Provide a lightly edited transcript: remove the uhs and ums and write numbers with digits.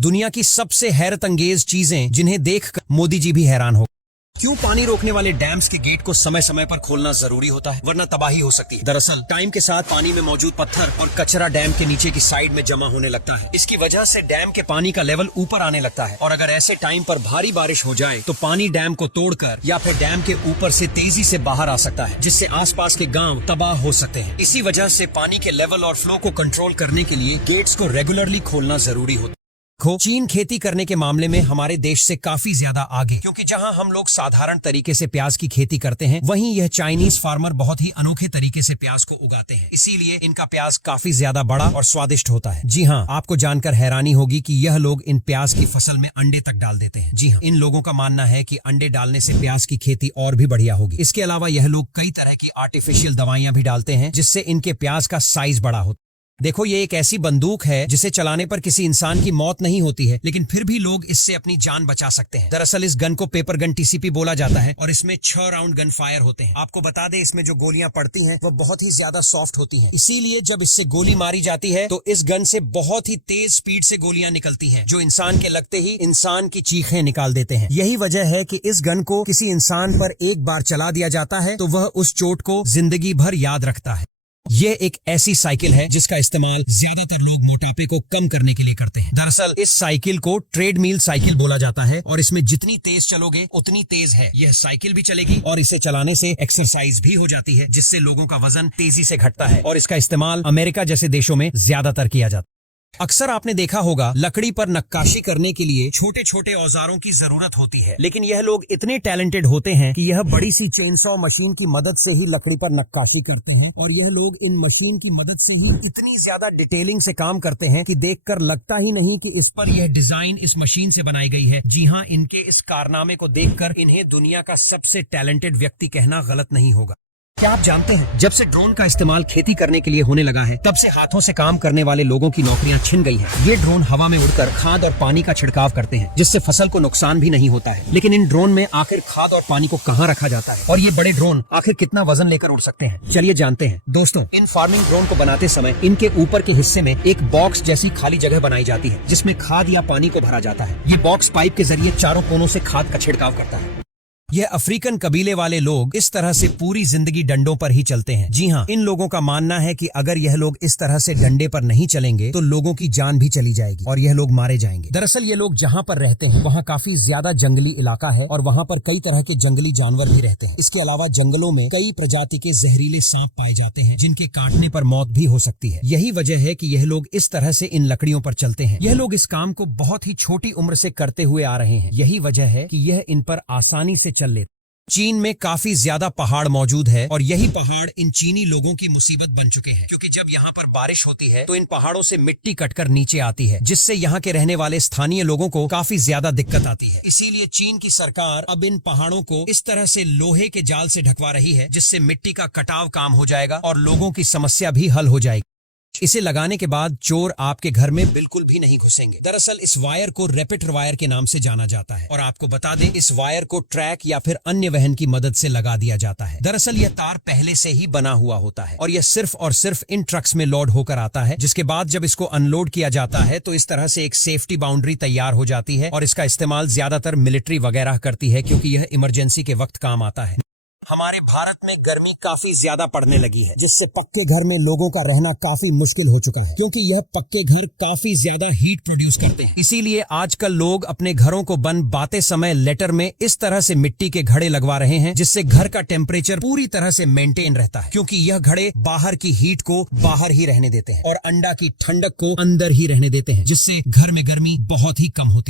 दुनिया की सबसे हैरत अंगेज चीजें जिन्हें देखकर मोदी जी भी हैरान हो। क्यों पानी रोकने वाले डैम्स के गेट को समय समय पर खोलना जरूरी होता है, वरना तबाही हो सकती है। दरअसल टाइम के साथ पानी में मौजूद पत्थर और कचरा डैम के नीचे की साइड में जमा होने लगता है। इसकी वजह से डैम के पानी का लेवल ऊपर आने लगता है और अगर ऐसे टाइम पर भारी बारिश हो जाए तो पानी डैम को तोड़कर या फिर डैम के ऊपर से तेजी से बाहर आ सकता है, जिससे आसपास के गांव तबाह हो सकते हैं। इसी वजह से पानी के लेवल और फ्लो को कंट्रोल करने के लिए गेट्स को रेगुलरली खोलना जरूरी होता है। चीन खेती करने के मामले में हमारे देश से काफी ज्यादा आगे, क्योंकि जहां हम लोग साधारण तरीके से प्याज की खेती करते हैं, वहीं यह चाइनीज फार्मर बहुत ही अनोखे तरीके से प्याज को उगाते हैं। इसीलिए इनका प्याज काफी ज्यादा बड़ा और स्वादिष्ट होता है। जी हाँ, आपको जानकर हैरानी होगी कि यह लोग इन प्याज की फसल में अंडे तक डाल देते हैं। जी हाँ, इन लोगों का मानना है कि अंडे डालने से प्याज की खेती और भी बढ़िया होगी। इसके अलावा यह लोग कई तरह की आर्टिफिशियल दवाइयां भी डालते हैं, जिससे इनके प्याज का साइज बड़ा होता है। देखो, ये एक ऐसी बंदूक है जिसे चलाने पर किसी इंसान की मौत नहीं होती है, लेकिन फिर भी लोग इससे अपनी जान बचा सकते हैं। दरअसल इस गन को पेपर गन टीसीपी बोला जाता है और इसमें 6 राउंड गन फायर होते हैं। आपको बता दें, इसमें जो गोलियां पड़ती हैं वो बहुत ही ज्यादा सॉफ्ट होती हैं। इसीलिए जब इससे गोली मारी जाती है तो इस गन से बहुत ही तेज स्पीड से गोलियां निकलती हैं, जो इंसान के लगते ही इंसान की चीखें निकाल देते हैं। यही वजह है कि इस गन को किसी इंसान पर एक बार चला दिया जाता है तो वह उस चोट को जिंदगी भर याद रखता है। ये एक ऐसी साइकिल है जिसका इस्तेमाल ज्यादातर लोग मोटापे को कम करने के लिए करते हैं। दरअसल इस साइकिल को ट्रेडमिल साइकिल बोला जाता है और इसमें जितनी तेज चलोगे उतनी तेज है यह साइकिल भी चलेगी और इसे चलाने से एक्सरसाइज भी हो जाती है, जिससे लोगों का वजन तेजी से घटता है और इसका इस्तेमाल अमेरिका जैसे देशों में ज्यादातर किया जाता है। अक्सर आपने देखा होगा, लकड़ी पर नक्काशी करने के लिए छोटे छोटे औजारों की जरूरत होती है, लेकिन यह लोग इतने टैलेंटेड होते हैं कि यह बड़ी सी चेनसॉ मशीन की मदद से ही लकड़ी पर नक्काशी करते हैं और यह लोग इन मशीन की मदद से ही इतनी ज्यादा डिटेलिंग से काम करते हैं कि देखकर लगता ही नहीं कि इस पर यह डिजाइन इस मशीन से बनाई गई है। जी हाँ, इनके इस कारनामे को देखकर इन्हें दुनिया का सबसे टैलेंटेड व्यक्ति कहना गलत नहीं होगा। क्या आप जानते हैं, जब से ड्रोन का इस्तेमाल खेती करने के लिए होने लगा है, तब से हाथों से काम करने वाले लोगों की नौकरियां छिन गई हैं। ये ड्रोन हवा में उड़कर खाद और पानी का छिड़काव करते हैं, जिससे फसल को नुकसान भी नहीं होता है। लेकिन इन ड्रोन में आखिर खाद और पानी को कहाँ रखा जाता है और ये बड़े ड्रोन आखिर कितना वजन लेकर उड़ सकते हैं, चलिए जानते हैं। दोस्तों, इन फार्मिंग ड्रोन को बनाते समय इनके ऊपर के हिस्से में एक बॉक्स जैसी खाली जगह बनाई जाती है, जिसमें खाद या पानी को भरा जाता है। ये बॉक्स पाइप के जरिए चारों कोनों से खाद का छिड़काव करता है। यह अफ्रीकन कबीले वाले लोग इस तरह से पूरी जिंदगी डंडों पर ही चलते हैं। जी हाँ, इन लोगों का मानना है कि अगर यह लोग इस तरह से डंडे पर नहीं चलेंगे तो लोगों की जान भी चली जाएगी और यह लोग मारे जाएंगे। दरअसल ये लोग जहाँ पर रहते हैं वहाँ काफी ज्यादा जंगली इलाका है और वहाँ पर कई तरह के जंगली जानवर भी रहते हैं। इसके अलावा जंगलों में कई प्रजाति के जहरीले सांप पाए जाते हैं, जिनके काटने पर मौत भी हो सकती है। यही वजह है कि यह लोग इस तरह से इन लकड़ियों पर चलते हैं। यह लोग इस काम को बहुत ही छोटी उम्र से करते हुए आ रहे हैं। यही वजह है कि यह इन पर आसानी से चल लेते। चीन में काफी ज्यादा पहाड़ मौजूद है और यही पहाड़ इन चीनी लोगों की मुसीबत बन चुके हैं, क्योंकि जब यहाँ पर बारिश होती है तो इन पहाड़ों से मिट्टी कटकर नीचे आती है, जिससे यहाँ के रहने वाले स्थानीय लोगों को काफी ज्यादा दिक्कत आती है। इसीलिए चीन की सरकार अब इन पहाड़ों को इस तरह से लोहे के जाल से ढकवा रही है, जिससे मिट्टी का कटाव काम हो जाएगा और लोगों की समस्या भी हल हो जाएगी। इसे लगाने के बाद चोर आपके घर में बिल्कुल भी नहीं घुसेंगे। दरअसल इस वायर को रेपिटर वायर के नाम से जाना जाता है और आपको बता दें, इस वायर को ट्रैक या फिर अन्य वाहन की मदद से लगा दिया जाता है। दरअसल यह तार पहले से ही बना हुआ होता है और यह सिर्फ और सिर्फ इन ट्रक्स में लोड होकर आता है, जिसके बाद जब इसको अनलोड किया जाता है तो इस तरह से एक सेफ्टी बाउंड्री तैयार हो जाती है और इसका इस्तेमाल ज्यादातर मिलिट्री वगैरह करती है, क्योंकि यह इमरजेंसी के वक्त काम आता है। हमारे भारत में गर्मी काफी ज्यादा पड़ने लगी है, जिससे पक्के घर में लोगों का रहना काफी मुश्किल हो चुका है, क्योंकि यह पक्के घर काफी ज्यादा हीट प्रोड्यूस करते हैं। इसीलिए आजकल लोग अपने घरों को बनवाते समय लेटर में इस तरह से मिट्टी के घड़े लगवा रहे हैं, जिससे घर का टेम्परेचर पूरी तरह से मेंटेन रहता है, क्योंकि यह घड़े बाहर की हीट को बाहर ही रहने देते हैं और अंडा की ठंडक को अंदर ही रहने देते हैं, जिससे घर में गर्मी बहुत ही कम होती है।